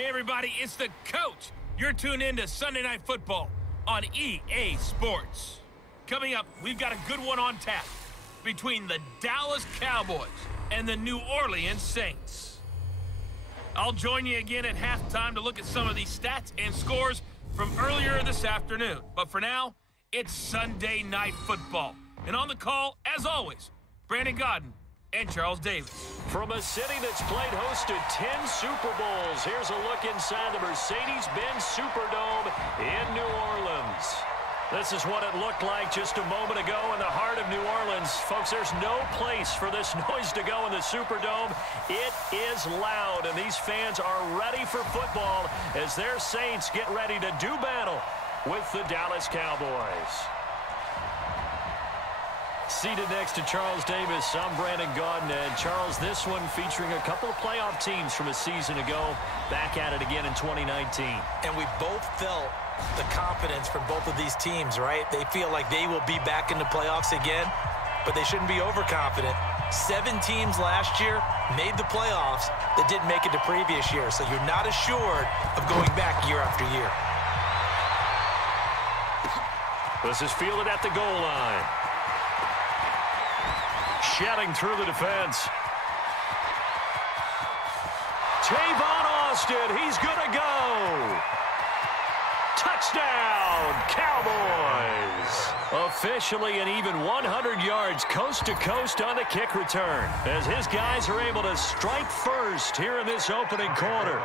Hey, everybody, it's the coach. You're tuned in to Sunday Night Football on EA Sports. Coming up, we've got a good one on tap between the Dallas Cowboys and the New Orleans Saints. I'll join you again at halftime to look at some of these stats and scores from earlier this afternoon. But for now, it's Sunday Night Football. And on the call, as always, Brandon Godden and Charles Davis. From a city that's played host to 10 Super Bowls, here's a look inside the Mercedes-Benz Superdome in New Orleans. This is what it looked like just a moment ago in the heart of New Orleans. Folks, there's no place for this noise to go in the Superdome. It is loud, and these fans are ready for football as their Saints get ready to do battle with the Dallas Cowboys. Seated next to Charles Davis, I'm Brandon Godden. And Charles, this one featuring a couple of playoff teams from a season ago, back at it again in 2019. And we both felt the confidence from both of these teams, right? They feel like they will be back in the playoffs again, but they shouldn't be overconfident. 7 teams last year made the playoffs that didn't make it the previous year, so you're not assured of going back year after year. This is fielded at the goal line. Shedding through the defense. Tavon Austin, he's going to go. Touchdown, Cowboys. Officially an even 100 yards coast to coast on the kick return as his guys are able to strike first here in this opening quarter.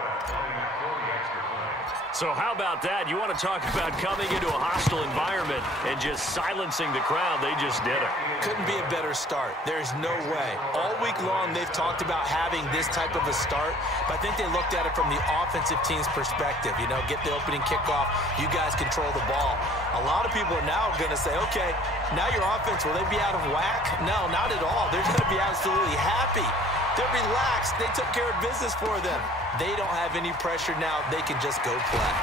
So how about that? You want to talk about coming into a hostile environment and just silencing the crowd. They just did it. Couldn't be a better start. There's no way. All week long, they've talked about having this type of a start, but I think they looked at it from the offensive team's perspective. You know, get the opening kickoff. You guys control the ball. A lot of people are now going to say, okay, now your offense, will they be out of whack? No, not at all. They're going to be absolutely happy. They're relaxed. They took care of business for them. They don't have any pressure now. They can just go play.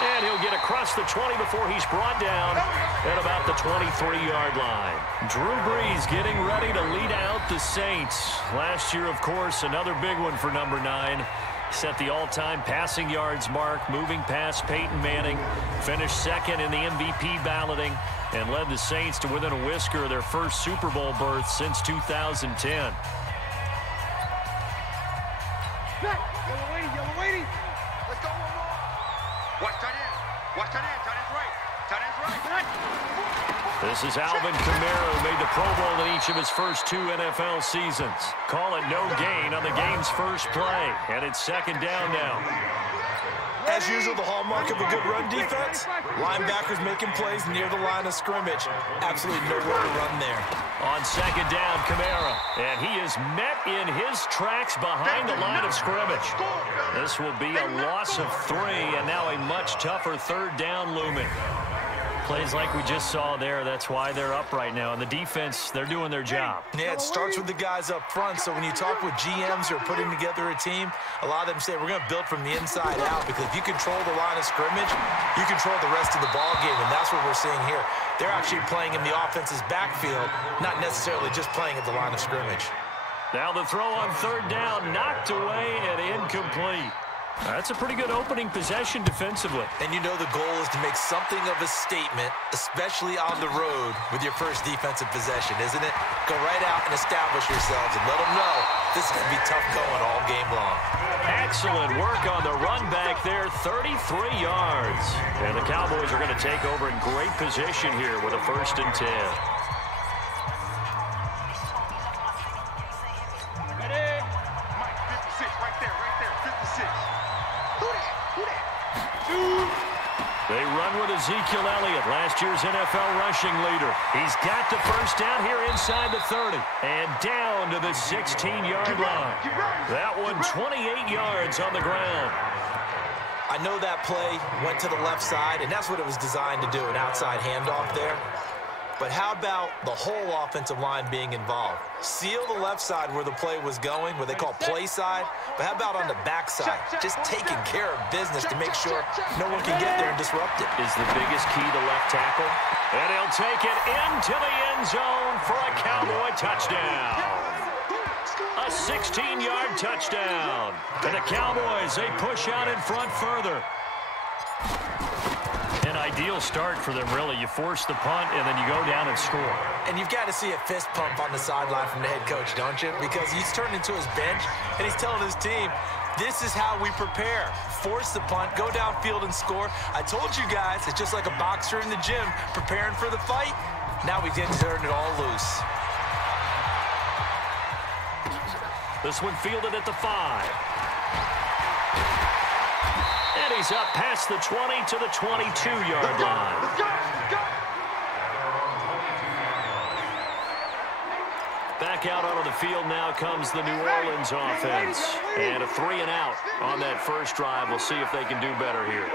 And he'll get across the 20 before he's brought down at about the 23-yard line. Drew Brees getting ready to lead out the Saints. Last year, of course, another big one for number 9. Set the all-time passing yards mark, moving past Peyton Manning. Finished second in the MVP balloting and led the Saints to within a whisker of their first Super Bowl berth since 2010. Yellow waiting. Let's go one more. Watch tight end. Watch tight end. Tight end's right. Tight end's right. This is Alvin Kamara, who made the Pro Bowl in each of his first 2 NFL seasons. Call it no gain on the game's first play, and it's second down now. As usual, the hallmark of a good run defense, linebackers making plays near the line of scrimmage. Absolutely nowhere to run there. On second down, Kamara, and he is met in his tracks behind the line of scrimmage. This will be a loss of 3, and now a much tougher third down looming. Plays like we just saw there, that's why they're up right now. And the defense, they're doing their job. Yeah, it starts with the guys up front. So when you talk with GMs who are putting together a team, a lot of them say we're going to build from the inside out, because if you control the line of scrimmage, you control the rest of the ball game, and that's what we're seeing here. They're actually playing in the offense's backfield, not necessarily just playing at the line of scrimmage. Now the throw on third down, knocked away and incomplete. That's a pretty good opening possession defensively. And you know the goal is to make something of a statement, especially on the road with your first defensive possession, isn't it? Go right out and establish yourselves and let them know this is going to be tough going all game long. Excellent work on the run back there, 33 yards. And the Cowboys are going to take over in great position here with a 1st and 10. They run with Ezekiel Elliott, last year's NFL rushing leader. He's got the first down here inside the 30 and down to the 16-yard line. That one 28 yards on the ground. I know that play went to the left side, and that's what it was designed to do, an outside handoff there. But how about the whole offensive line being involved? Seal the left side where the play was going, what they call play side. But how about on the back side? Just taking care of business to make sure no one can get there and disrupt it. Is the biggest key to left tackle. And he'll take it into the end zone for a Cowboy touchdown. A 16-yard touchdown. And the Cowboys, they push out in front further. An ideal start for them, really. You force the punt, and then you go down and score. And you've got to see a fist pump on the sideline from the head coach, don't you? Because he's turned into his bench, and he's telling his team, this is how we prepare. Force the punt, go downfield and score. I told you guys, it's just like a boxer in the gym preparing for the fight. Now we get to turn it all loose. This one fielded at the 5. And he's up past the 20 to the 22-yard line. Let's go! Let's go! Back out onto the field now comes the New Orleans offense. And a 3-and-out on that first drive. We'll see if they can do better here.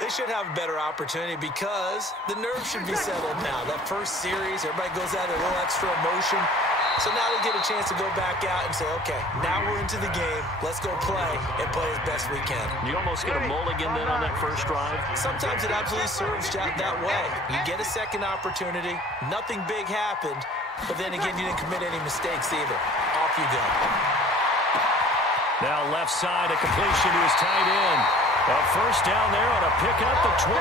They should have a better opportunity because the nerves should be settled now. That first series, everybody goes out a little extra emotion. So now they get a chance to go back out and say, okay, now we're into the game. Let's go play and play as best we can. You almost get a mulligan then on that first drive. Sometimes it absolutely serves that way. You get a second opportunity. Nothing big happened. But then again, you didn't commit any mistakes either. Off you go. Now left side, a completion to his tight end. A first down there on a pick up the 25.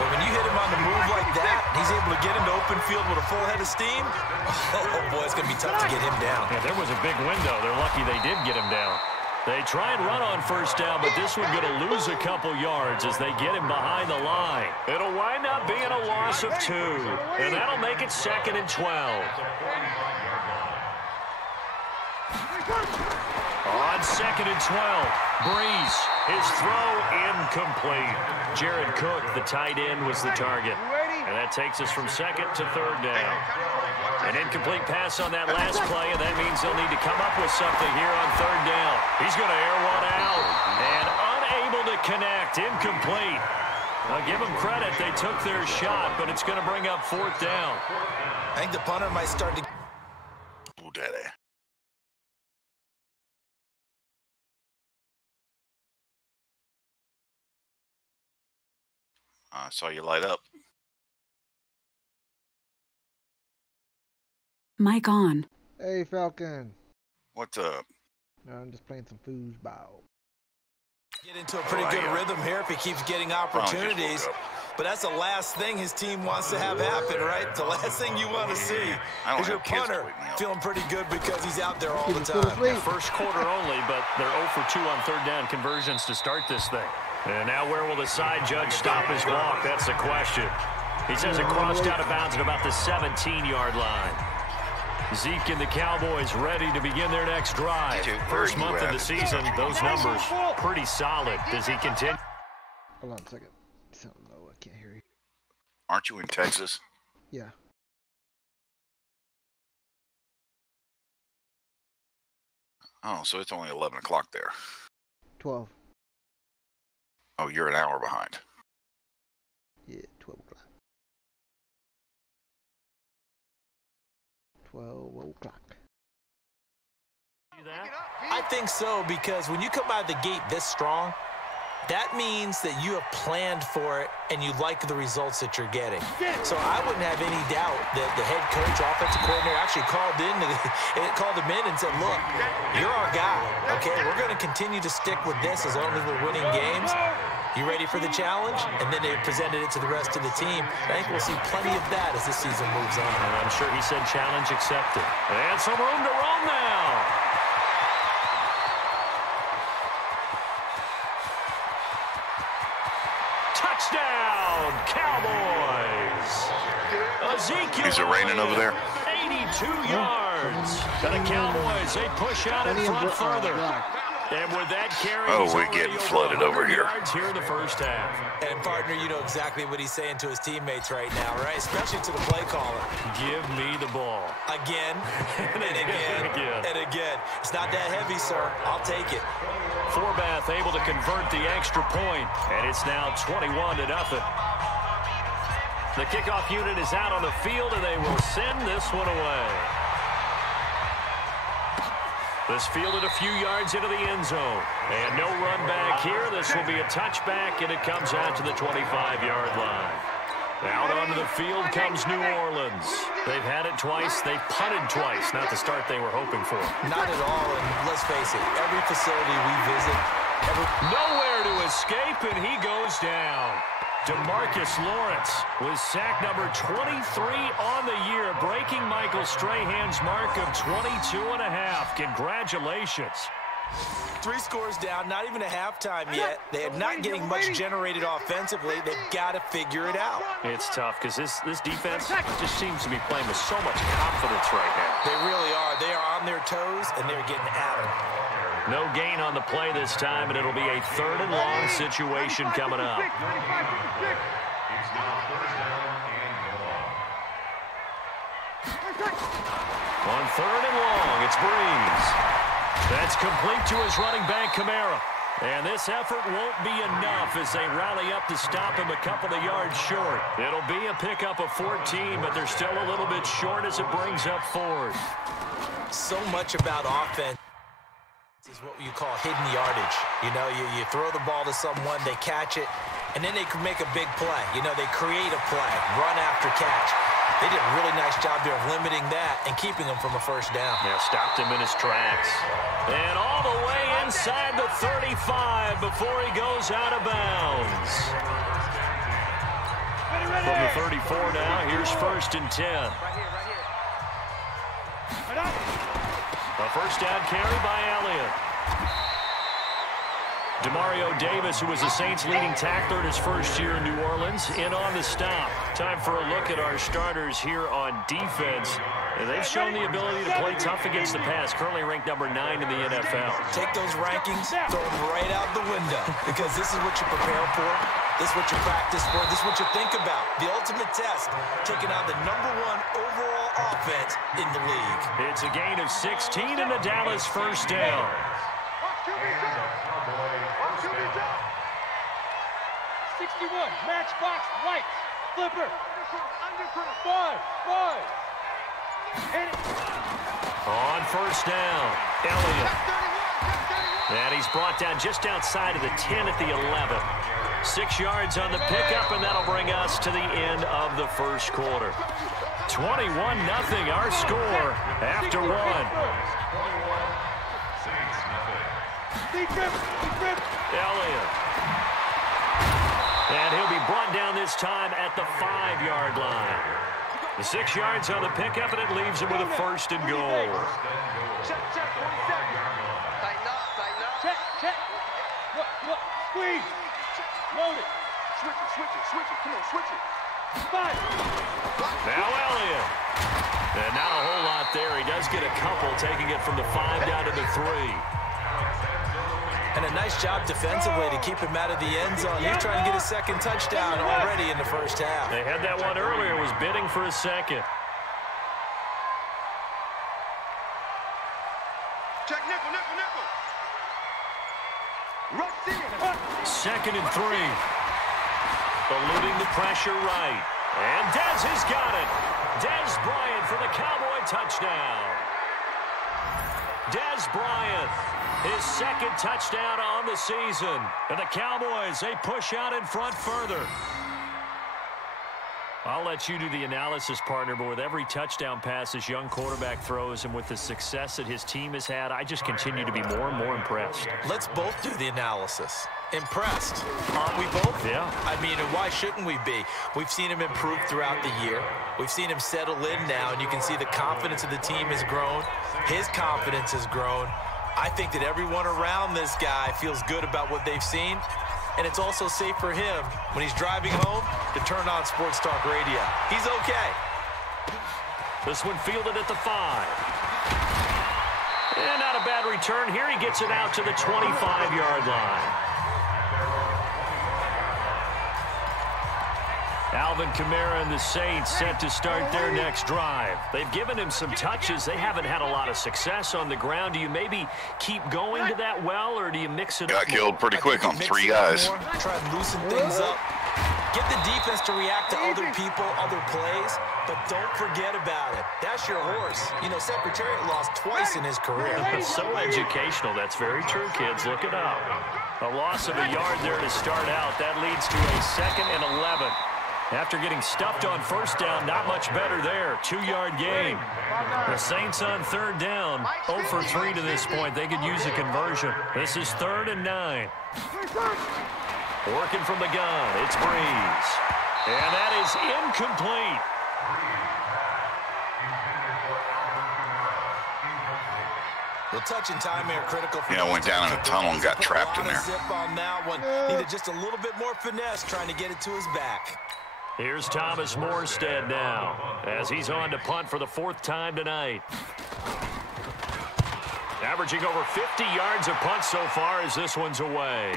But when you hit him on the move like that, he's able to get into open field with a full head of steam. Oh, boy, it's going to be tough to get him down. Yeah, there was a big window. They're lucky they did get him down. They try and run on first down, but this one going to lose a couple yards as they get him behind the line. It'll wind up being a loss of 2, and that'll make it 2nd and 12. On 2nd and 12, Breeze, his throw incomplete. Jared Cook, the tight end, was the target. And that takes us from 2nd to 3rd down. An incomplete pass on that last play, and that means they'll need to come up with something here on 3rd down. He's going to air one out, and unable to connect, incomplete. I'll give them credit. They took their shot, but it's going to bring up 4th down. I think the punter might start to... Ooh, daddy. I saw you light up. Mic on. Hey, Falcon. What's up? No, I'm just playing some foosball. Get into a pretty good rhythm here if he keeps getting opportunities. But that's the last thing his team wants to have happen, right? The last thing you want to see is your punter feeling pretty good because he's out there all the time. First quarter only, but they're 0 for 2 on 3rd down conversions to start this thing. And now where will the side judge stop his walk? That's the question. He says it crossed out of bounds at about the 17-yard line. Zeke and the Cowboys ready to begin their next drive. First month of the season, those numbers pretty solid. Does he continue? Hold on a second. Something low. I can't hear you. Aren't you in Texas? Yeah. Oh, so it's only 11 o'clock there. 12. Oh, you're an hour behind. Yeah, 12 o'clock. 12 o'clock. I think so, because when you come out of the gate this strong, that means that you have planned for it and you like the results that you're getting. So I wouldn't have any doubt that the head coach, offensive coordinator actually called him in and said, look, you're our guy, okay? We're going to continue to stick with this as long as we're winning games. You ready for the challenge? And then they presented it to the rest of the team. I think we'll see plenty of that as this season moves on. And I'm sure he said challenge accepted. And some room to roam now. Touchdown, Cowboys! Ezekiel. Is it raining over there? 82 yards. And the Cowboys, they push out in front further. And with that carry, oh, we're getting flooded over here. Here in the first half. And partner, you know exactly what he's saying to his teammates right now, right? Especially to the play caller. Give me the ball. Again, and again, and again. It's not that heavy, sir. I'll take it. Forbath able to convert the extra point, and it's now 21-0. The kickoff unit is out on the field, and they will send this one away. This fielded a few yards into the end zone. And no run back here. This will be a touchback, and it comes out to the 25-yard line. Out onto the field comes New Orleans. They've had it twice. They've punted twice. Not the start they were hoping for. Not at all, and let's face it, every facility we visit... Nowhere to escape, and he goes down. DeMarcus Lawrence with sack number 23 on the year, breaking Michael Strahan's mark of 22.5. Congratulations. 3 scores down, not even a halftime yet. They're not getting much generated offensively. They've got to figure it out. It's tough because this defense just seems to be playing with so much confidence right now. They really are. They are on their toes, and they're getting at them. No gain on the play this time, and it'll be a 3rd and long situation coming up. On 3rd and long, it's Breeze. That's complete to his running back, Kamara. And this effort won't be enough as they rally up to stop him a couple of yards short. It'll be a pickup of 14, but they're still a little bit short as it brings up 4th. So much about offense is what you call hidden yardage. You know, you throw the ball to someone, they catch it, and then they can make a big play. You know, they create a play, run after catch. They did a really nice job there of limiting that and keeping him from a first down. Yeah, stopped him in his tracks. And all the way inside the 35 before he goes out of bounds. From the 34 now, here's 1st and 10. A first down carry by Elliott. Demario Davis, who was the Saints' leading tackler in his first year in New Orleans, in on the stop. Time for a look at our starters here on defense. And they've shown the ability to play tough against the pass, currently ranked number 9 in the NFL. Take those rankings, throw them right out the window, because this is what you prepare for, this is what you practice for, this is what you think about. The ultimate test, taking on the #1 overall offense in the league. It's a gain of 16 in the Dallas first down. 61, matchbox, right, flipper, 5. On first down, Elliott. And he's brought down just outside of the 10 at the 11. 6 yards on the pickup, and that'll bring us to the end of the first quarter. 21-0 our score after 1. Elliott. And he'll be brought down this time at the 5-yard line. The 6 yards on the pickup, and it leaves him with a 1st and goal. Check, 47. Tighten up. Check. Look, squeeze. Load it. Switch it. Come on, switch it. 5. Now Elliott. And not a whole lot there. He does get a couple, taking it from the 5 down to the 3. And a nice job defensively to keep him out of the end zone. He's trying to get a 2nd touchdown already in the first half. They had that one earlier, was bidding for a 2nd. Check nickel. 2nd and 3. Eluding the pressure right. And Dez has got it. Dez Bryant for the Cowboy touchdown. Dez Bryant, his 2nd touchdown on the season. And the Cowboys, they push out in front further. I'll let you do the analysis, partner, but with every touchdown pass this young quarterback throws and with the success that his team has had, I just continue to be more and more impressed. Let's both do the analysis. Impressed. Aren't we both? Yeah. I mean, and why shouldn't we be? We've seen him improve throughout the year. We've seen him settle in now, and you can see the confidence of the team has grown. His confidence has grown. I think that everyone around this guy feels good about what they've seen. And it's also safe for him, when he's driving home, to turn on Sports Talk Radio. He's okay. This one fielded at the 5. And not a bad return here. He gets it out to the 25-yard line. Alvin Kamara and the Saints set to start their next drive. They've given him some touches. They haven't had a lot of success on the ground. Do you maybe keep going to that well, or do you mix it up? Got killed pretty quick on 3 guys. Try to loosen things up. Get the defense to react to other people, other plays, but don't forget about it. That's your horse. You know, Secretariat lost twice in his career. So educational. That's very true, kids. Look it up. A loss of a yard there to start out. That leads to a 2nd and 11. After getting stuffed on first down, not much better there. 2-yard gain. The Saints on third down, 0 for 3 to this point. They could use a conversion. This is 3rd and 9. Working from the gun, it's Breeze. And that is incomplete. Well, touch and time here critical. Yeah, went down in a tunnel and got trapped in there. Zip on that one. Needed just a little bit more finesse trying to get it to his back. Here's Thomas Morstead now as he's on to punt for the 4th time tonight. Averaging over 50 yards a punt so far as this one's away.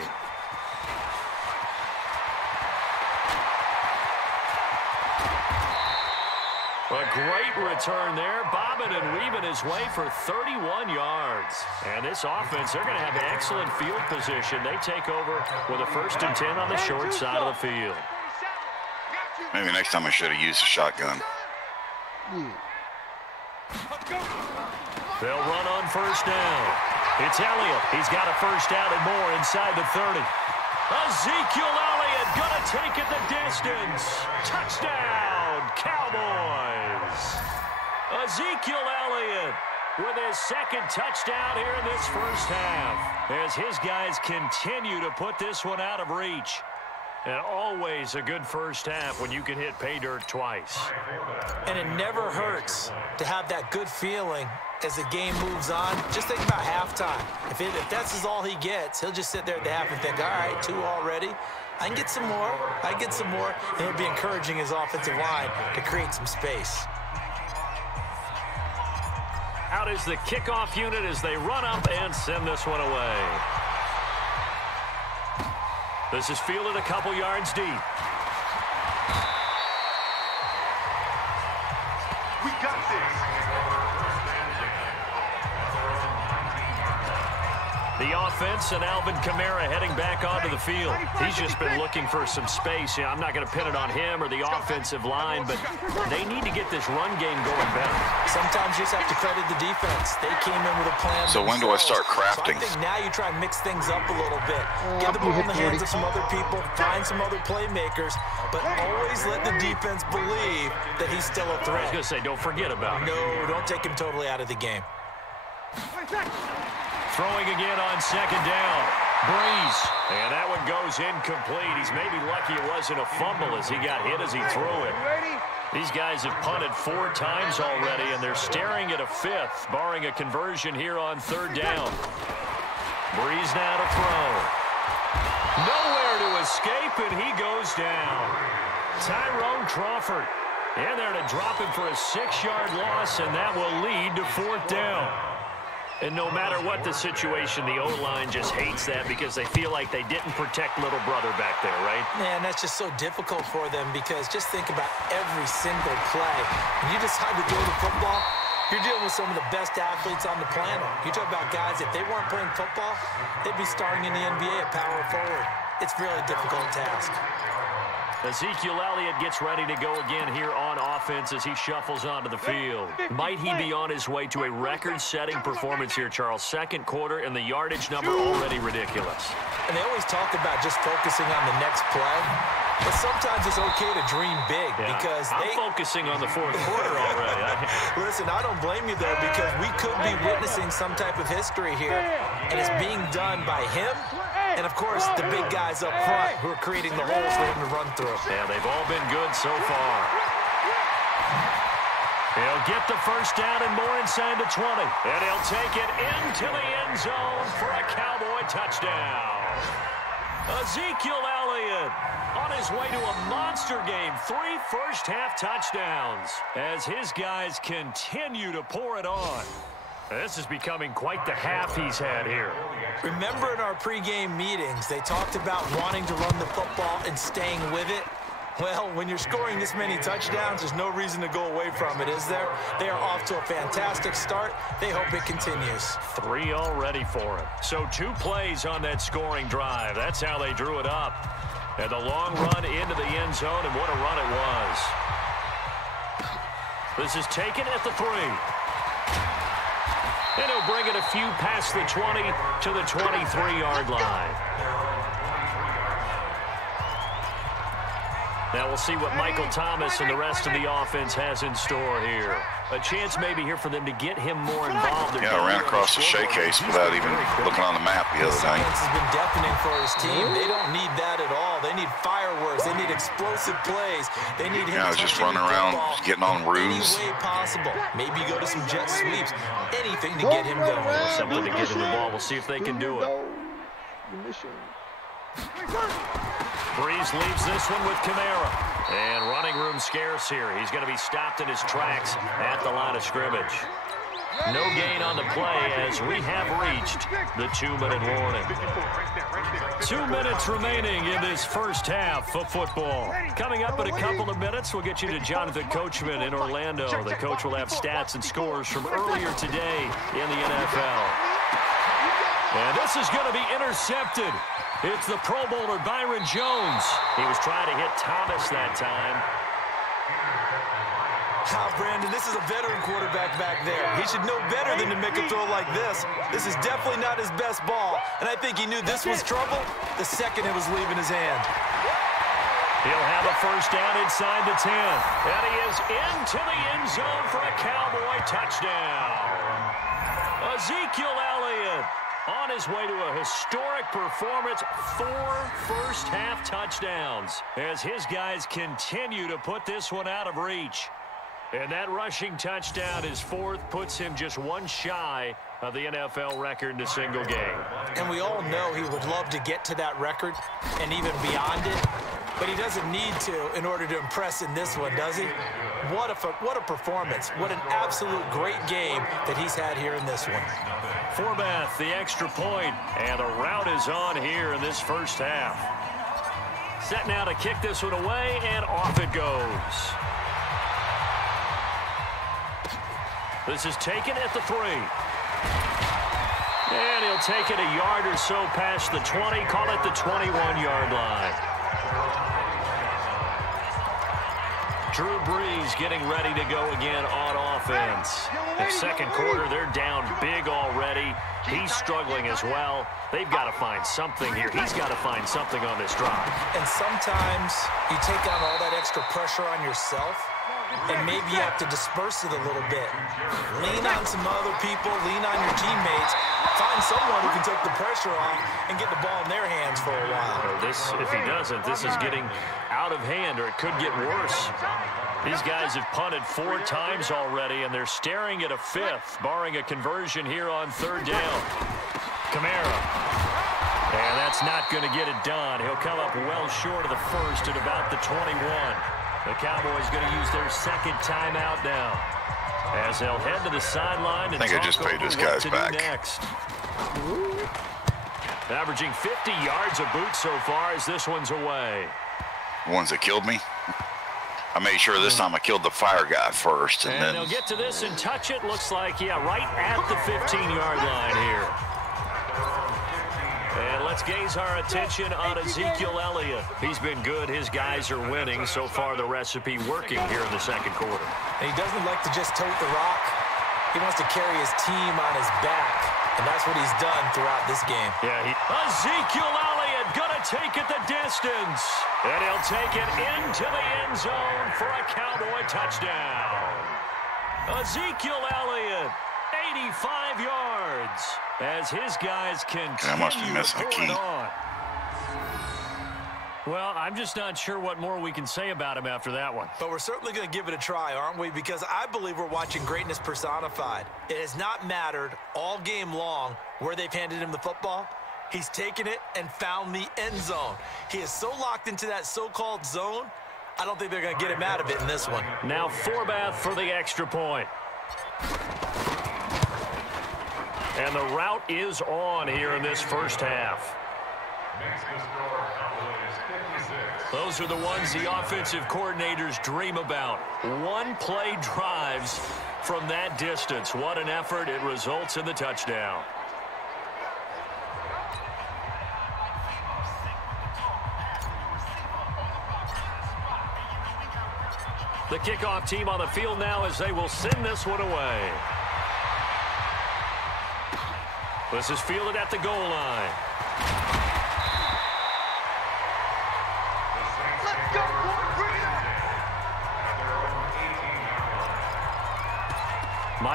A great return there, bobbing and weaving his way for 31 yards. And this offense, they're going to have excellent field position. They take over with a 1st and 10 on the short side of the field. Maybe next time I should have used a shotgun. They'll run on first down. It's Elliott. He's got a first down and more inside the 30. Ezekiel Elliott going to take it the distance. Touchdown, Cowboys. Ezekiel Elliott with his 2nd touchdown here in this first half as his guys continue to put this one out of reach. And always a good first half when you can hit pay dirt twice. And it never hurts to have that good feeling as the game moves on. Just think about halftime. If that's all he gets, he'll just sit there at the half and think, all right, 2 already. I can get some more. I can get some more. And he'll be encouraging his offensive line to create some space. Out is the kickoff unit as they run up and send this one away. This is fielded a couple yards deep. We got this. The offense and Alvin Kamara heading back onto the field. He's just been looking for some space. Yeah, I'm not going to pin it on him or the offensive line, but they need to get this run game going better. Sometimes you just have to credit the defense. They came in with a plan. So when do I start crafting? So I think now you try and mix things up a little bit. Get the ball in the hands of some other people, find some other playmakers, but always let the defense believe that he's still a threat. I was going to say, don't forget about him. No, don't take him totally out of the game. Throwing again on 2nd down. Breeze. And that one goes incomplete. He's maybe lucky it wasn't a fumble as he got hit as he threw it. These guys have punted 4 times already, and they're staring at a 5th, barring a conversion here on 3rd down. Breeze now to throw. Nowhere to escape, and he goes down. Tyrone Crawford in there to drop him for a 6-yard loss, and that will lead to 4th down. And no matter what the situation, the O-line just hates that because they feel like they didn't protect little brother back there, right? Man, that's just so difficult for them because just think about every single play. When you decide to throw the football, you're dealing with some of the best athletes on the planet. You talk about guys, if they weren't playing football, they'd be starting in the NBA at power forward. It's a really difficult task. Ezekiel Elliott gets ready to go again here on offense as he shuffles onto the field. Might he be on his way to a record-setting performance here, Charles? 2nd quarter, and the yardage number already ridiculous. And they always talk about just focusing on the next play. But sometimes it's okay to dream big because I'm focusing on the 4th quarter already. Listen, I don't blame you, though, because we could be witnessing some type of history here, and it's being done by him and, of course, the big guys up front who are creating the holes for him to run through. Yeah, they've all been good so far. He'll get the first down and more inside the 20. And he'll take it into the end zone for a Cowboy touchdown. Ezekiel Elliott on his way to a monster game. 3 first-half touchdowns as his guys continue to pour it on. This is becoming quite the half he's had here. Remember in our pregame meetings, they talked about wanting to run the football and staying with it? Well, when you're scoring this many touchdowns, there's no reason to go away from it, is there? They are off to a fantastic start. They hope it continues. 3 already for him. So 2 plays on that scoring drive. That's how they drew it up. And the long run into the end zone, and what a run it was. This is taken at the 3. And he'll bring it a few past the 20 to the 23-yard line. Now we'll see what Michael Thomas and the rest of the offense has in store here. A chance maybe here for them to get him more involved. Yeah, ran across the shake case without even looking on the map the other night. This has been deafening for his team. They don't need that at all. They need fireworks. They need explosive plays. They need him just running around, getting on roofs. Any way possible. Maybe go to some jet sweeps. Anything to get him going. Something to get him the ball. We'll see if they can do it. Breeze leaves this one with Kamara. And running room scarce here. He's going to be stopped in his tracks at the line of scrimmage. No gain on the play as we have reached the 2-minute warning. 2 minutes remaining in this first half of football. Coming up in a couple of minutes, we'll get you to Jonathan Coachman in Orlando. The coach will have stats and scores from earlier today in the NFL. And this is going to be intercepted. It's the Pro Bowler Byron Jones. He was trying to hit Thomas that time. Brandon, this is a veteran quarterback back there. He should know better than to make a throw like this. This is definitely not his best ball, and I think he knew this was trouble the second it was leaving his hand. He'll have a first down inside the 10. And he is into the end zone for a Cowboy touchdown. Ezekiel Elliott on his way to a historic performance, 4 first-half touchdowns as his guys continue to put this one out of reach. And that rushing touchdown, his 4th, puts him just one shy of the NFL record in a single game. And we all know he would love to get to that record and even beyond it, but he doesn't need to in order to impress in this one, does he? What a performance. What an absolute great game that he's had here in this one. Forbath, the extra point, and the route is on here in this first half. Set now to kick this one away, and off it goes. This is taken at the 3. And he'll take it a yard or so past the 20, call it the 21-yard line. Drew Brees getting ready to go again on offense. In second quarter, they're down big already. He's struggling as well. They've got to find something here. He's got to find something on this drive. And sometimes you take on all that extra pressure on yourself, and maybe you have to disperse it a little bit. Lean on some other people, lean on your teammates, find someone who can take the pressure off and get the ball in their hands for a while. If he doesn't, this is getting out of hand, or it could get worse. These guys have punted 4 times already, and they're staring at a 5th, barring a conversion here on 3rd down. Kamara. And that's not going to get it done. He'll come up well short of the 1st at about the 21. The Cowboys going to use their 2nd timeout now, as they'll head to the sideline and I think I just paid this guy's back. Next. Averaging 50 yards a boot so far as this one's away. The ones that killed me. I made sure this time I killed the fire guy first. And then they'll get to this and touch it. Looks like, yeah, right at the 15-yard line here. And let's gaze our attention on Ezekiel Elliott. He's been good. His guys are winning. So far, the recipe working here in the second quarter. And he doesn't like to just tote the rock. He wants to carry his team on his back. And that's what he's done throughout this game. Yeah, Ezekiel Elliott gonna take it the distance. And he'll take it into the end zone for a Cowboy touchdown. Ezekiel Elliott, 85 yards, as his guys continue to pull it on. Well, I'm just not sure what more we can say about him after that one. But we're certainly going to give it a try, aren't we? Because I believe we're watching greatness personified. It has not mattered all game long where they've handed him the football. He's taken it and found the end zone. He is so locked into that so-called zone, I don't think they're going to get him out of it in this one. Now Forbath for the extra point. And the route is on here in this first half. Those are the ones the offensive coordinators dream about. One-play drives from that distance. What an effort. It results in the touchdown. The kickoff team on the field now as they will send this one away. This is fielded at the goal line. Let's go,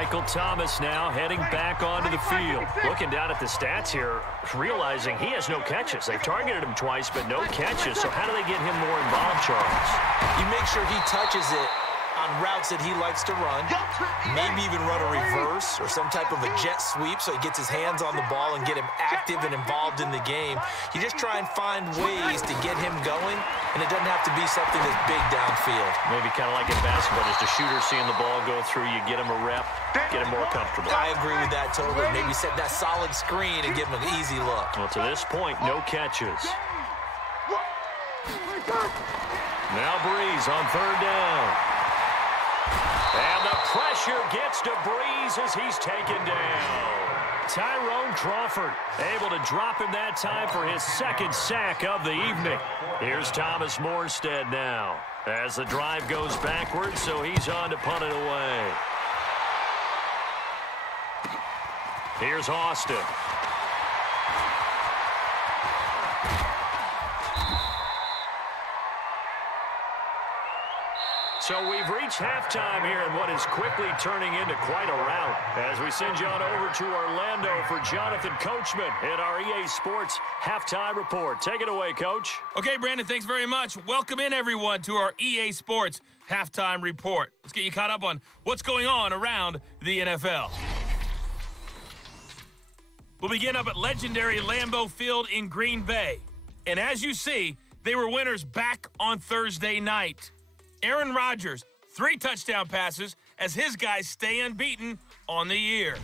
Michael Thomas now heading back onto the field. Looking down at the stats here, realizing he has no catches. They targeted him twice, but no catches. So how do they get him more involved, Charles? You make sure he touches it on routes that he likes to run, maybe even run a reverse or some type of a jet sweep so he gets his hands on the ball and get him active and involved in the game. You just try and find ways to get him going, and it doesn't have to be something that's big downfield. Maybe kind of like in basketball, just a shooter seeing the ball go through, you get him a rep, get him more comfortable. I agree with that totally. Maybe set that solid screen and give him an easy look. Well, to this point, no catches. Now Breeze on third down. And the pressure gets to Breeze as he's taken down. Tyrone Crawford able to drop him that time for his second sack of the evening. Here's Thomas Morstead now as the drive goes backwards, so he's on to punt it away. Here's Austin. So we've reached halftime here in what is quickly turning into quite a rout as we send you on over to Orlando for Jonathan Coachman in our EA Sports Halftime Report. Take it away, Coach. Okay, Brandon, thanks very much. Welcome in, everyone, to our EA Sports Halftime Report. Let's get you caught up on what's going on around the NFL. We'll begin up at legendary Lambeau Field in Green Bay. And as you see, they were winners back on Thursday night. Aaron Rodgers, 3 touchdown passes as his guys stay unbeaten on the year.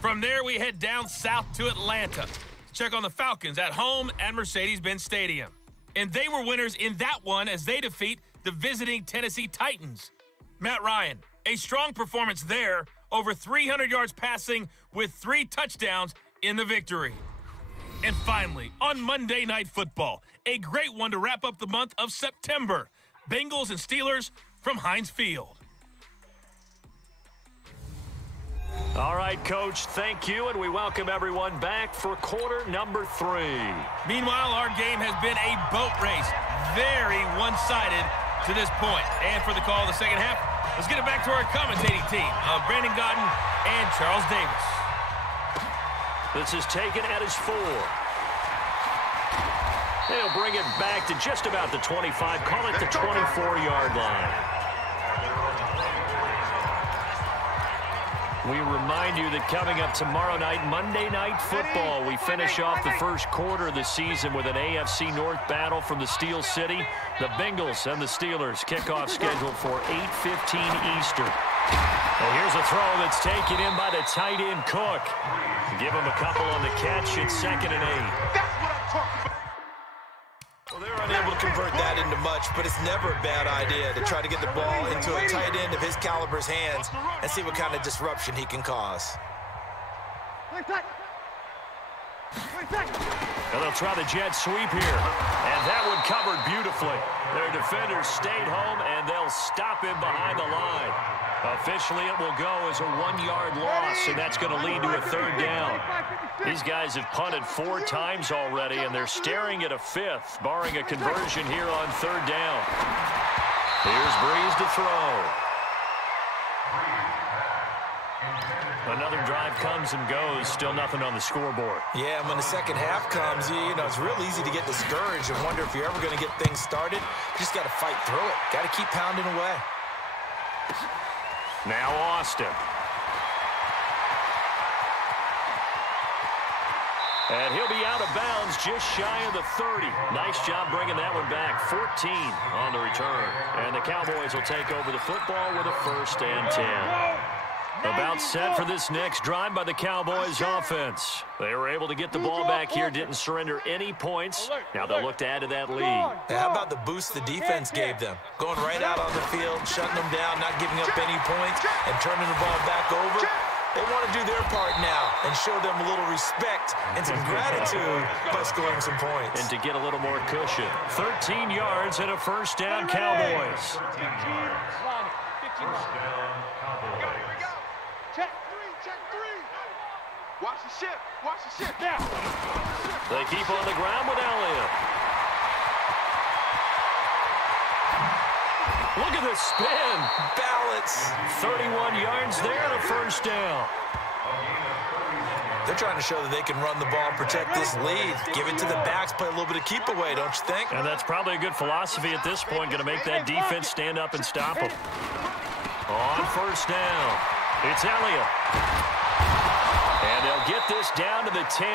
From there, we head down south to Atlanta to check on the Falcons at home at Mercedes-Benz Stadium. And they were winners in that one as they defeat the visiting Tennessee Titans. Matt Ryan, a strong performance there, over 300 yards passing with 3 touchdowns in the victory. And finally, on Monday Night Football, a great one to wrap up the month of September. Bengals and Steelers from Heinz Field. All right, Coach, thank you, and we welcome everyone back for quarter number 3. Meanwhile, our game has been a boat race, very one-sided to this point. And for the call of the second half, let's get it back to our commentating team of Brandon Godden and Charles Davis. This is taken at his 4. They'll bring it back to just about the 25, call it the 24-yard line. We remind you that coming up tomorrow night, Monday Night Football, we finish off the first quarter of the season with an AFC North battle from the Steel City. The Bengals and the Steelers kickoff scheduled for 8:15 Eastern. And here's a throw that's taken in by the tight end Cook. Give him a couple on the catch. It's 2nd and 8. That's what I'm talking about. Well, they're unable to convert that into much, but it's never a bad idea to try to get the ball into a tight end of his caliber's hands and see what kind of disruption he can cause. And they'll try the jet sweep here. And that one covered beautifully. Their defenders stayed home, and they'll stop him behind the line. Officially, it will go as a 1-yard loss, and that's going to lead to a 3rd down. These guys have punted 4 times already, and they're staring at a 5th, barring a conversion here on 3rd down. Here's Breeze to throw. Another drive comes and goes, still nothing on the scoreboard. Yeah, when the second half comes, you know, it's real easy to get discouraged and wonder if you're ever going to get things started. You just got to fight through it. Got to keep pounding away. Now Austin. And he'll be out of bounds just shy of the 30. Nice job bringing that one back. 14 on the return. And the Cowboys will take over the football with a 1st and 10. About set for this next drive by the Cowboys offense. They were able to get the ball back here, didn't surrender any points. Now they'll look to add to that lead. Yeah, how about the boost the defense gave them? Going right out on the field, shutting them down, not giving up any points, and turning the ball back over. They want to do their part now and show them a little respect and some gratitude by scoring some points. And to get a little more cushion. 13 yards and a 1st down, Cowboys. Check 3. Watch the shift. Watch the shift. Now. They keep on the ground with Elliott. Look at this spin. Balance. 31 yards there, the first down. They're trying to show that they can run the ball, protect this lead. Give it to the backs, play a little bit of keep away, don't you think? And that's probably a good philosophy at this point, going to make that defense stand up and stop them. On first down, it's Elliott. And they'll get this down to the 10.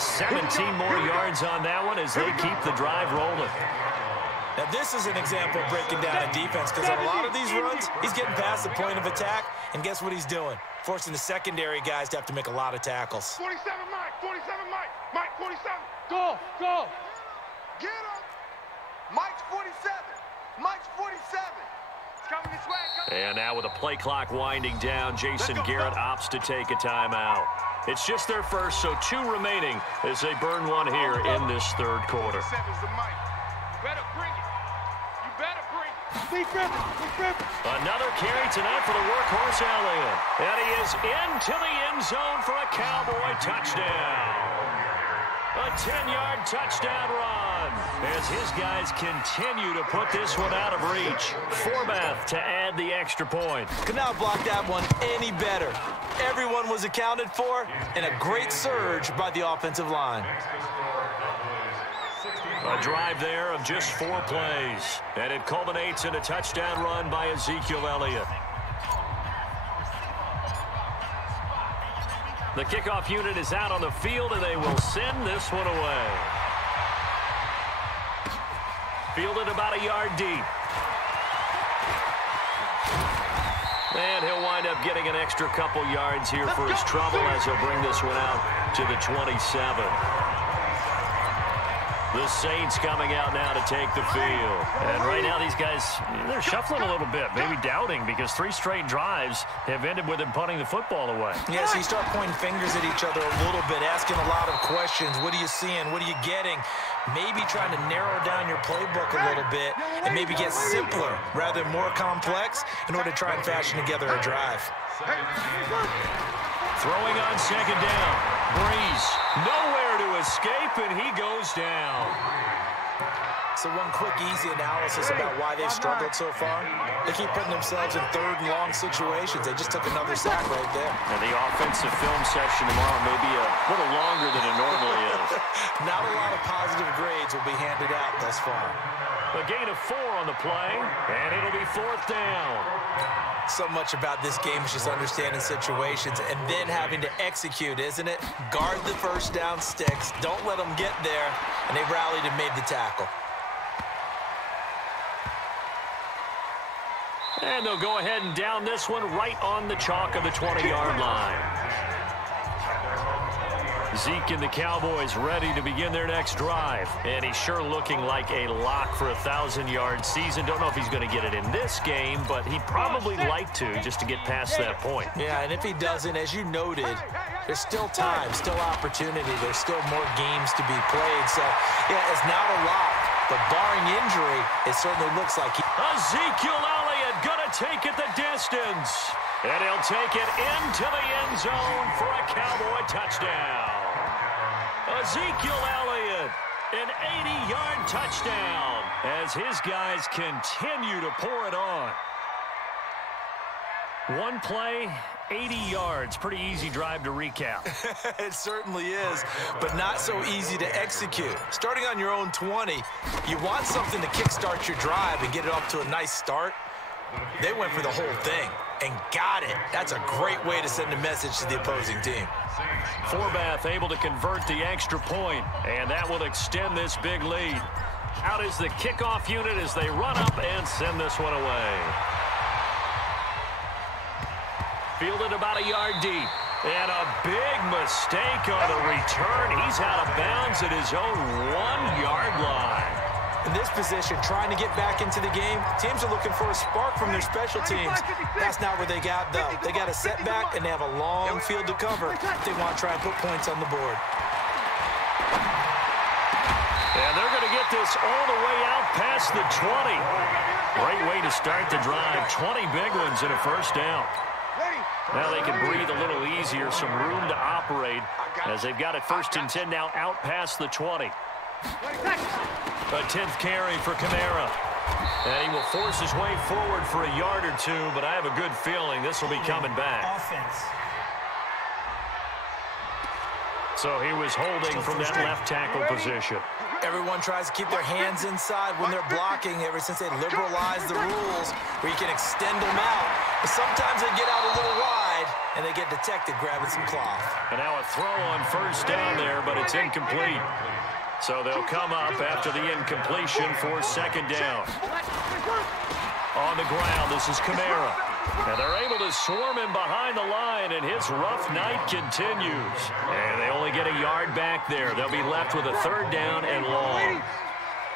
17 more yards on that one as they keep the drive rolling. Now, this is an example of breaking down a defense because on a lot of these runs, he's getting past the point of attack, and guess what he's doing? Forcing the secondary guys to have to make a lot of tackles. 47, Mike. 47, Mike. Mike, 47. Go, go. Get him. Mike's 47. Mike's 47. It's coming this way. And now with the play clock winding down, Jason Garrett opts to take a timeout. It's just their first, so 2 remaining as they burn one here in this third quarter. 47's the Mike. You better bring it. You better bring it. Lee Griffin. Another carry tonight for the workhorse Elliott. And he is into the end zone for a Cowboy touchdown. A 10-yard touchdown run as his guys continue to put this one out of reach. Forbath to add the extra point. Could not block that one any better. Everyone was accounted for, and a great surge by the offensive line. A drive there of just 4 plays, and it culminates in a touchdown run by Ezekiel Elliott. The kickoff unit is out on the field, and they will send this one away. Fielded about a yard deep. And he'll wind up getting an extra couple yards here for his trouble as he'll bring this one out to the 27. The Saints coming out now to take the field. And right now these guys, they're shuffling a little bit, maybe doubting because 3 straight drives have ended with them punting the football away. Yeah, so you start pointing fingers at each other a little bit, asking a lot of questions. What are you seeing? What are you getting? Maybe trying to narrow down your playbook a little bit and maybe get simpler rather than more complex in order to try and fashion together a drive. Throwing on second down. Breeze nowhere to escape, and he goes down. So one quick, easy analysis about why they've struggled so far. They keep putting themselves in 3rd and long situations. They just took another sack right there. And the offensive film session tomorrow may be a little longer than it normally is. Not a lot of positive grades will be handed out thus far. A gain of 4 on the play, and it'll be 4th down. So much about this game is just understanding situations and then having to execute, isn't it? Guard the first down sticks. Don't let them get there. And they rallied and made the tackle. And they'll go ahead and down this one right on the chalk of the 20-yard line. Zeke and the Cowboys ready to begin their next drive. And he's sure looking like a lock for a 1,000-yard season. Don't know if he's going to get it in this game, but he'd probably like to just to get past that point. Yeah, and if he doesn't, as you noted, there's still time, still opportunity. There's still more games to be played. So, yeah, it's not a lock, but barring injury, it certainly looks like Ezekiel Elliott going to take it the distance. And he'll take it into the end zone for a Cowboy touchdown. Ezekiel Elliott, an 80-yard touchdown as his guys continue to pour it on. 1 play, 80 yards. Pretty easy drive to recap. It certainly is, but not so easy to execute. Starting on your own 20, you want something to kickstart your drive and get it off to a nice start. They went for the whole thing and got it. That's a great way to send a message to the opposing team. Forbath able to convert the extra point, and that will extend this big lead. Out is the kickoff unit as they run up and send this one away. Fielded about a yard deep. And a big mistake on the return. He's out of bounds at his own 1-yard line. In this position, trying to get back into the game, teams are looking for a spark from their special teams. That's not where they got, though. They got a setback, and they have a long field to cover. They want to try and put points on the board. And they're going to get this all the way out past the 20. Great way to start the drive. 20 big ones and a first down. Now they can breathe a little easier, some room to operate as they've got it 1st and 10 now out past the 20. A 10th carry for Kamara. And he will force his way forward for a yard or two, but I have a good feeling this will be coming back. Offense. So he was holding from that left tackle position. Everyone tries to keep their hands inside when they're blocking ever since they liberalized the rules where you can extend them out. But sometimes they get out a little wide and they get detected grabbing some cloth. And now a throw on first down there, but it's incomplete. So they'll come up after the incompletion for second down. On the ground, this is Kamara. And they're able to swarm him behind the line, and his rough night continues. And they only get a yard back there. They'll be left with a third down and long.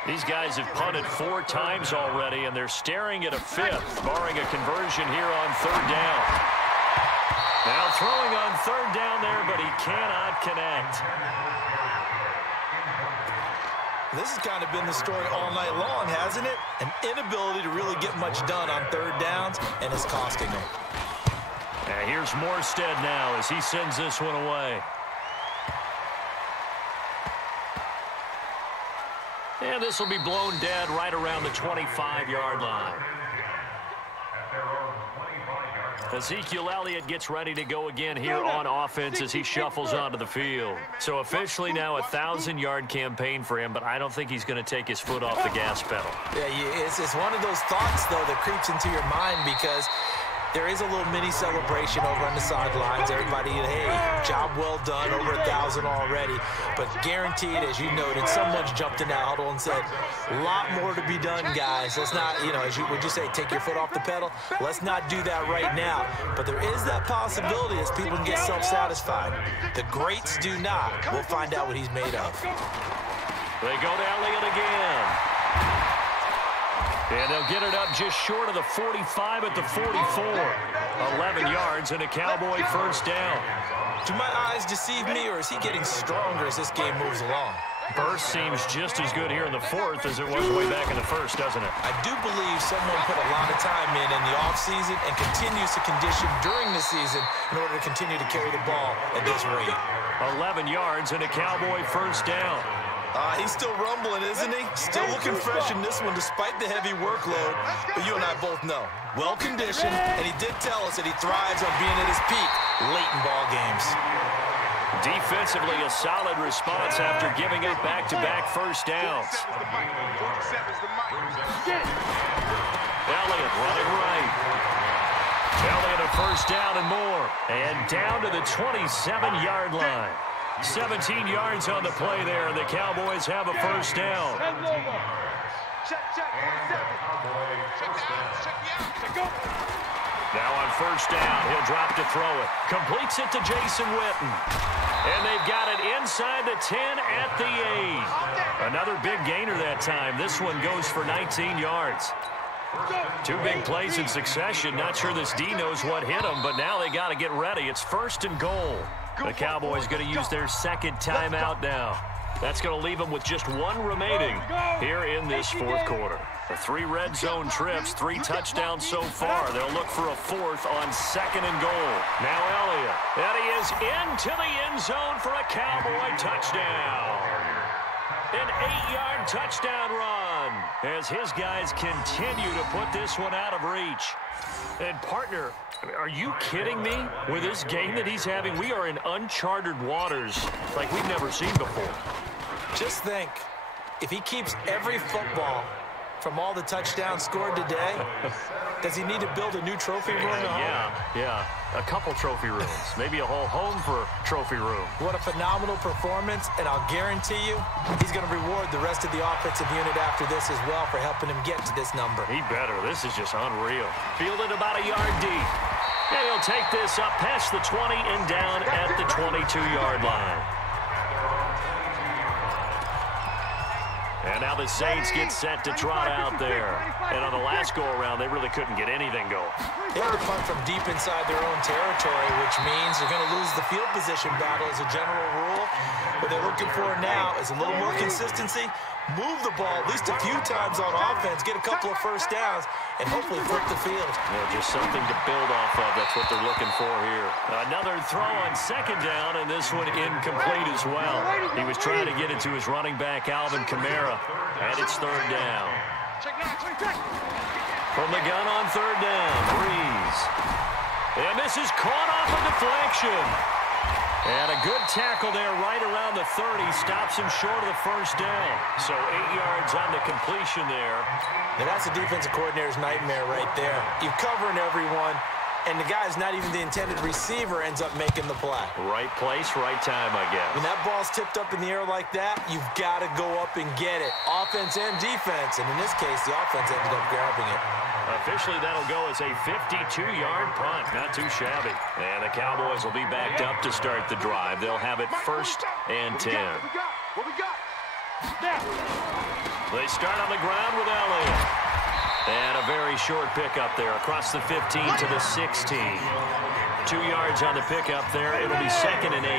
These guys have punted 4 times already, and they're staring at a 5th, barring a conversion here on third down. Now throwing on third down there, but he cannot connect. This has kind of been the story all night long, hasn't it? An inability to really get much done on third downs, and it's costing them. And here's Morstead now as he sends this one away. And this will be blown dead right around the 25-yard line. Ezekiel Elliott gets ready to go again here on offense as he shuffles onto the field. So officially now a 1,000-yard campaign for him, but I don't think he's going to take his foot off the gas pedal. Yeah, it's one of those thoughts, though, that creeps into your mind because there is a little mini celebration over on the sidelines. Everybody, hey, job well done, over 1,000 already. But guaranteed, as you noted, someone's jumped in that huddle and said, a lot more to be done, guys. Let's not, as you would just say, take your foot off the pedal. Let's not do that right now. But there is that possibility as people can get self-satisfied. The greats do not. We'll find out what he's made of. They go to Elliott again. And they'll get it up just short of the 45 at the 44. 11 yards and a Cowboy first down. Do my eyes deceive me, or is he getting stronger as this game moves along? Burst seems just as good here in the 4th as it was way back in the 1st, doesn't it? I do believe someone put a lot of time in the offseason and continues to condition during the season in order to continue to carry the ball at this rate. 11 yards and a Cowboy first down. He's still rumbling, isn't he? Still looking fresh in this one despite the heavy workload. But you and I both know, well-conditioned, and he did tell us that he thrives on being at his peak late in ball games. Defensively, a solid response after giving up back-to-back first downs. Elliott running right. Elliott a first down and more. And down to the 27-yard line. 17 yards on the play there, and the Cowboys have a first down. Now on first down, he'll drop to throw it. Completes it to Jason Witten. And they've got it inside the 10 at the 8. Another big gainer that time. This one goes for 19 yards. 2 big plays in succession. Not sure this D knows what hit him, but now they got to get ready. It's first and goal. The Cowboys going to use their second timeout now. That's going to leave them with just 1 remaining here in this 4th quarter. The 3 red zone trips, 3 touchdowns so far. They'll look for a 4th on second and goal. Now Elliott. And he is into the end zone for a Cowboy touchdown. An 8-yard touchdown run as his guys continue to put this one out of reach. And partner, are you kidding me? With this game that he's having, we are in uncharted waters like we've never seen before. Just think, if he keeps every football from all the touchdowns scored today, does he need to build a new trophy room at home? Yeah. A couple trophy rooms. Maybe a whole home for trophy room. What a phenomenal performance, and I'll guarantee you he's going to reward the rest of the offensive unit after this as well for helping him get to this number. He better. This is just unreal. Fielded about a yard deep. And he'll take this up past the 20 and down at the 22-yard line. And And now the Saints get set to trot out there. And on the last go-around, they really couldn't get anything going. They had to punt from deep inside their own territory, which means they're going to lose the field position battle as a general rule. What they're looking for now is a little more consistency, move the ball at least a few times on offense, get a couple of first downs, and hopefully flip the field. Yeah, just something to build off of. That's what they're looking for here. Another throw on second down, and this one incomplete as well. He was trying to get it to his running back, Alvin Kamara, and it's third down. From the gun on third down, Breeze. And this is caught off a deflection. And a good tackle there right around the 30. Stops him short of the first down. So 8 yards on the completion there. Now that's a defensive coordinator's nightmare right there. You're covering everyone, and the guy's not even the intended receiver ends up making the play. Right place, right time, I guess. When that ball's tipped up in the air like that, you've got to go up and get it. Offense and defense. And in this case, the offense ended up grabbing it. Officially, that'll go as a 52-yard punt. Not too shabby. And the Cowboys will be backed up to start the drive. They'll have it first and 10. What we got? They start on the ground with Elliott. And a very short pickup there across the 15 to the 16. 2 yards on the pickup there. It'll be second and 8.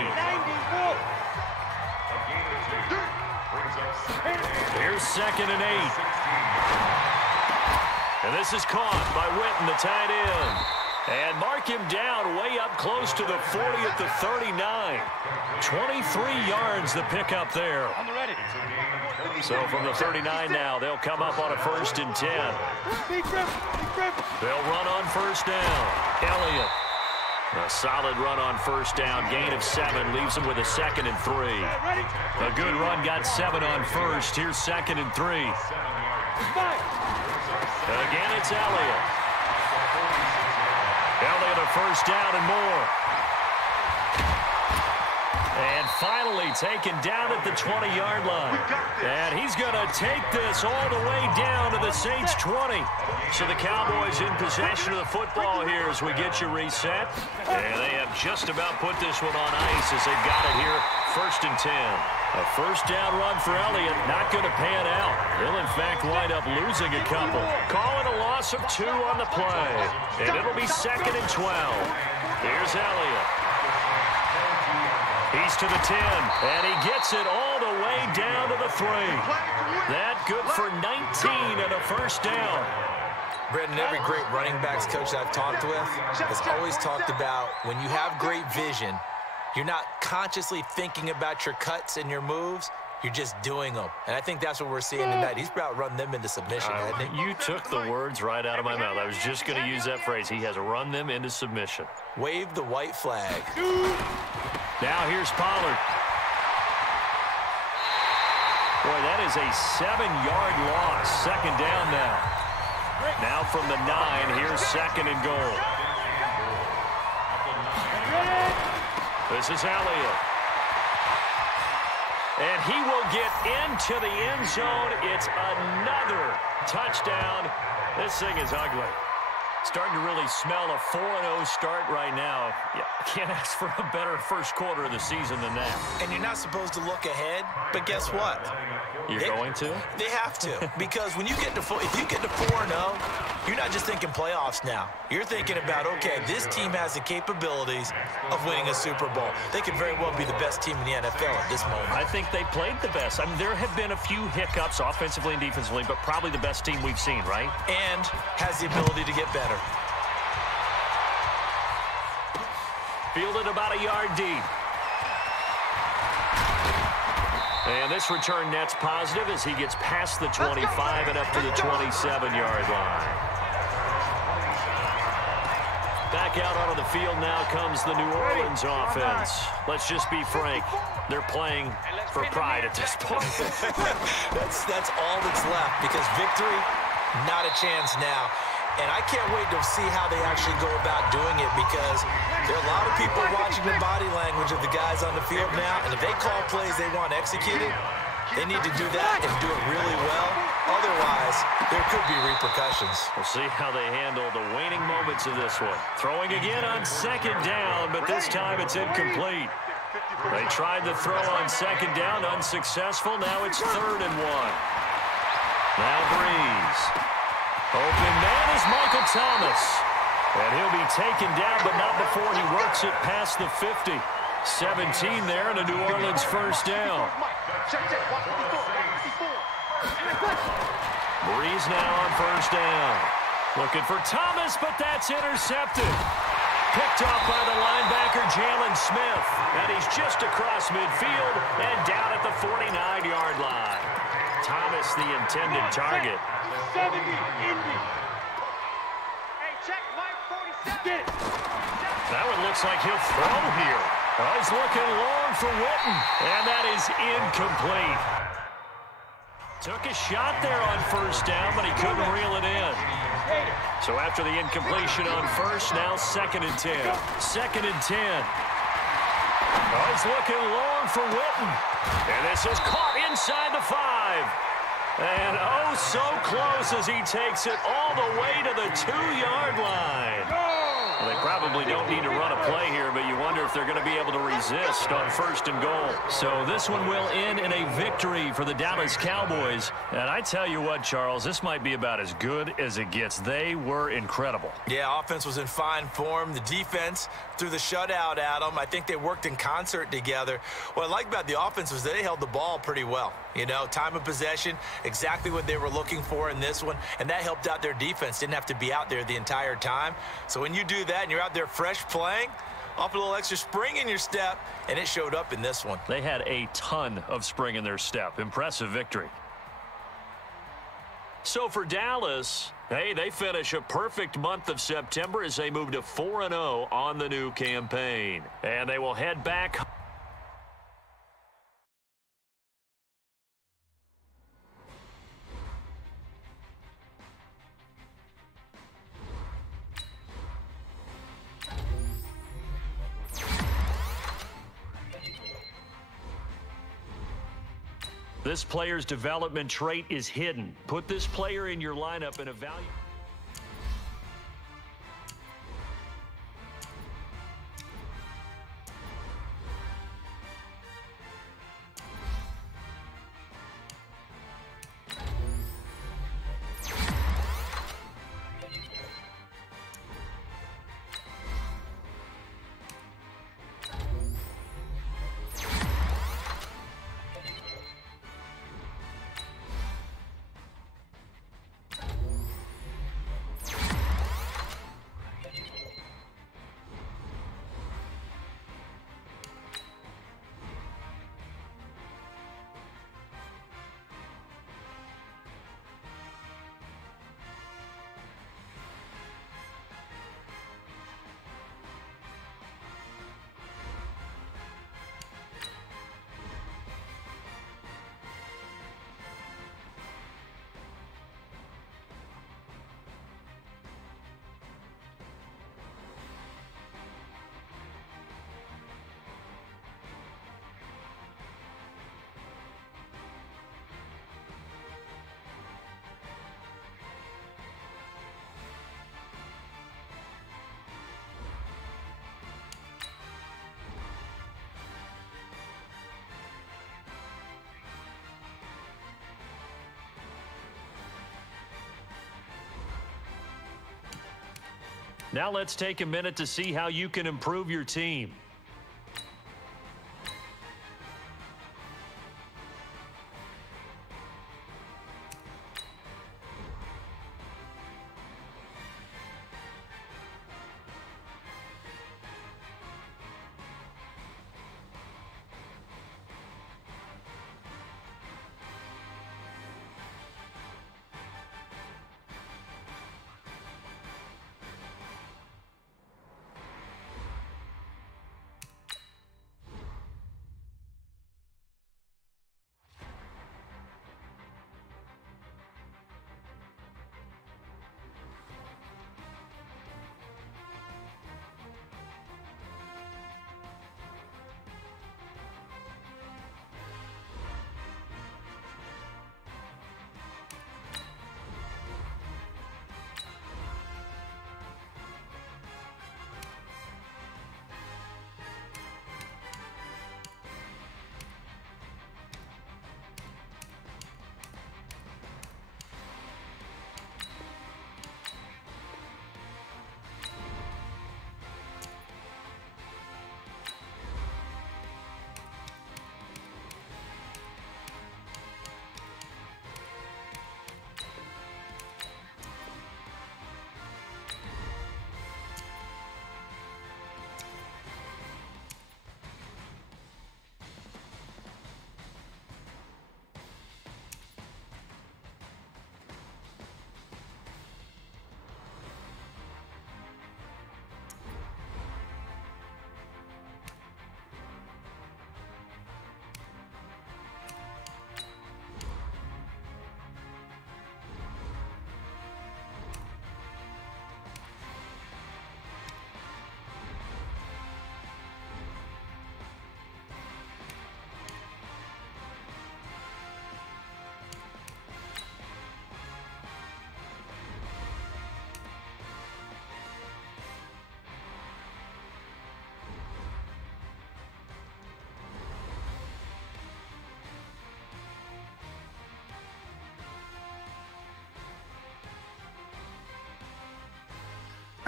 Here's second and 8. And this is caught by Witten, the tight end. And mark him down way up close to the 40 at the 39. 23 yards the pickup there. So from the 39 now, they'll come up on a first and 10. They'll run on first down. Elliott. A solid run on first down. Gain of 7 leaves him with a second and 3. A good run got 7 on first. Here's second and 3. Again, it's Elliott. Elliott a first down and more. And finally taken down at the 20-yard line. And he's going to take this all the way down to the Saints' 20. So the Cowboys in possession of the football here as we get you reset. And they have just about put this one on ice as they've got it here, first and 10. A first down run for Elliott, not going to pan out. He'll, in fact, wind up losing a couple. Call it a loss of 2 on the play. And it'll be second and 12. Here's Elliott. He's to the 10, and he gets it all the way down to the 3. That good for 19 and a first down. Brendan, every great running backs coach I've talked with has always talked about when you have great vision, you're not consciously thinking about your cuts and your moves. You're just doing them. And I think that's what we're seeing tonight. He's about run them into submission, hasn't he? You took the words right out of my mouth. I was just going to use that phrase. He has run them into submission. Wave the white flag. Now here's Pollard. Boy, that is a 7-yard loss. Second down now. Now from the 9, here's second and goal. This is Elliott. And he will get into the end zone. It's another touchdown. This thing is ugly. Starting to really smell a 4-0 start right now. Yeah, can't ask for a better first quarter of the season than that. And you're not supposed to look ahead, but guess what? You're going to? They have to, because when you get to if you get to 4-0, you're not just thinking playoffs now. You're thinking about, okay, this team has the capabilities of winning a Super Bowl. They could very well be the best team in the NFL at this moment. I think they played the best. I mean, there have been a few hiccups offensively and defensively, but probably the best team we've seen, right? And has the ability to get better. Fielded about a yard deep. And this return net's positive as he gets past the 25 and up to the 27-yard line. Back out onto the field now comes the New Orleans offense. Let's just be frank. They're playing for pride at this point. That's all that's left, because victory, not a chance now. And I can't wait to see how they actually go about doing it, because there are a lot of people watching the body language of the guys on the field now, and if they call plays they want executed, they need to do that and do it really well. Otherwise, there could be repercussions. We'll see how they handle the waning moments of this one. Throwing again on second down, but this time it's incomplete. They tried the throw on second down, unsuccessful. Now it's third and 1. Now Breeze. Open man is Michael Thomas. And he'll be taken down, but not before he works it past the 50. 17 there and a New Orleans first down. Breeze now on first down. Looking for Thomas, but that's intercepted. Picked off by the linebacker, Jalen Smith. And he's just across midfield and down at the 49-yard line. Thomas, the intended target. 70, Indy. Hey, check Mike 47. That one looks like he'll throw here. Oh, he's looking long for Witten, and that is incomplete. Took a shot there on first down, but he couldn't reel it in. So after the incompletion on first, now 2nd and 10. 2nd and 10. Oh, he's looking long for Witten. And this is caught inside the 5. And oh, so close as he takes it all the way to the 2-yard line. Well, they probably don't need to run a play here, but you wonder if they're going to be able to resist on 1st and goal. So this one will end in a victory for the Dallas Cowboys. And I tell you what, Charles, this might be about as good as it gets. They were incredible. Yeah, offense was in fine form. The defense threw the shutout at them. I think they worked in concert together. What I like about the offense was they held the ball pretty well. You know, time of possession, exactly what they were looking for in this one, and that helped out their defense. Didn't have to be out there the entire time. So when you do that and you're out there fresh playing, off a little extra spring in your step, and it showed up in this one. They had a ton of spring in their step. Impressive victory. So for Dallas, hey, they finish a perfect month of September as they move to 4-0 on the new campaign. And they will head back. This player's development trait is hidden. Put this player in your lineup and evaluate. Now let's take a minute to see how you can improve your team.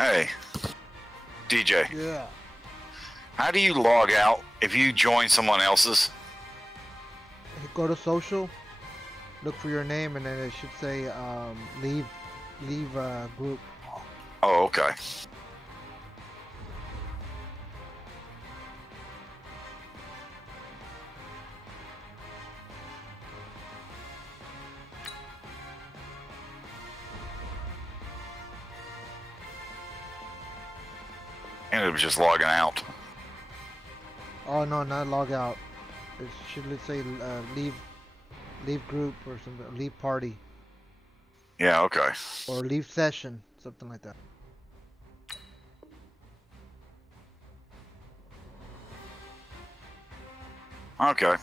Hey, DJ. Yeah. How do you log out if you join someone else's? Go to social, look for your name, and then it should say leave group. Oh, okay. And it was just logging out. Oh no, not log out. It should say leave group or something, leave party Yeah, okay. or leave session, something like that. Okay.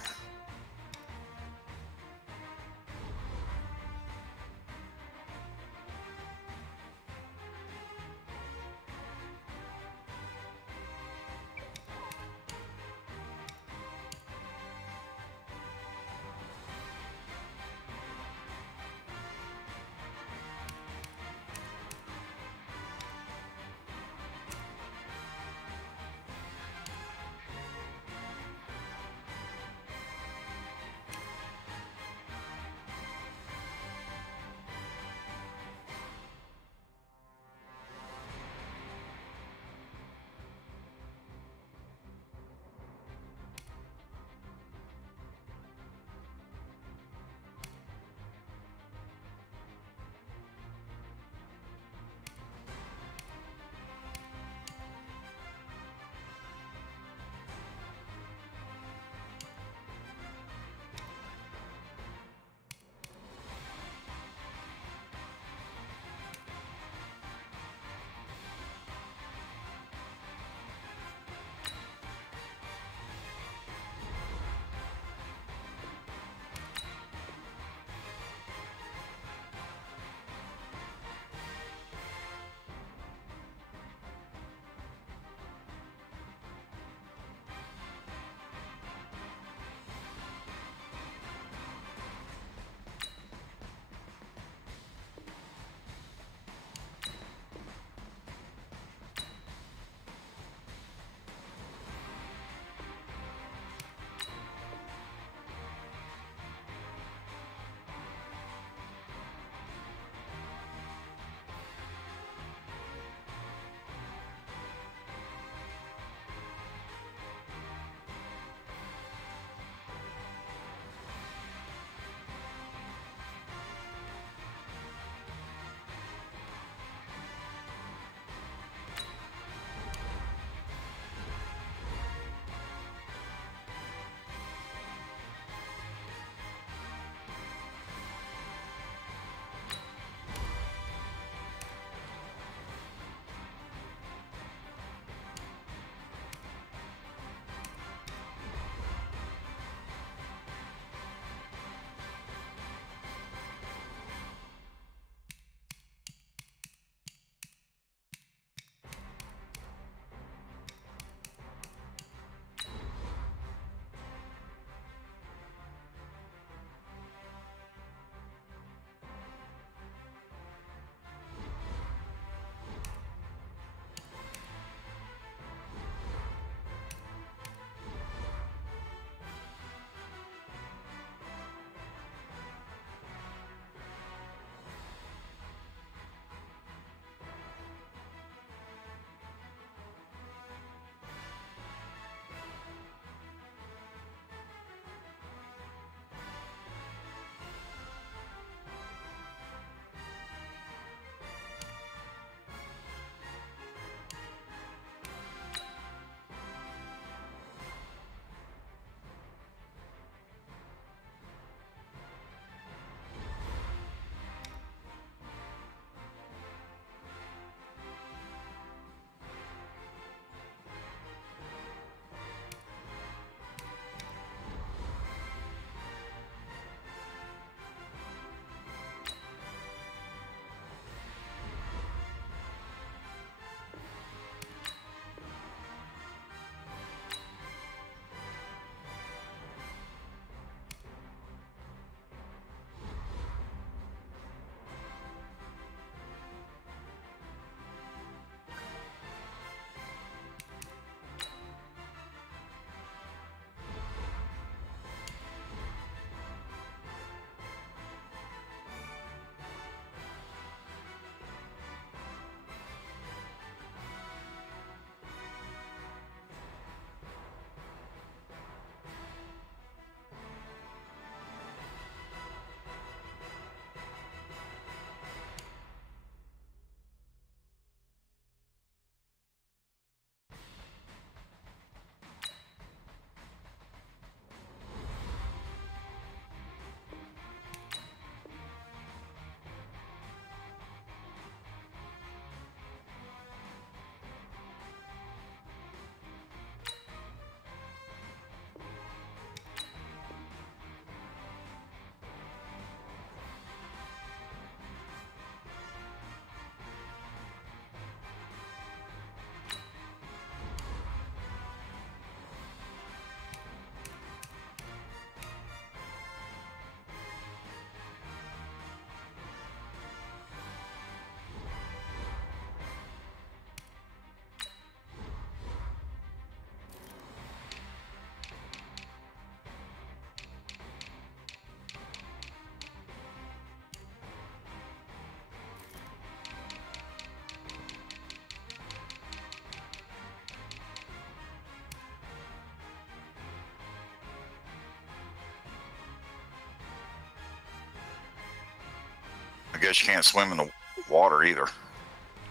I guess you can't swim in the water either.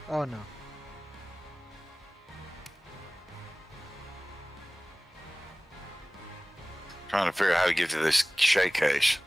Oh no. Trying to figure out how to get to this shake case.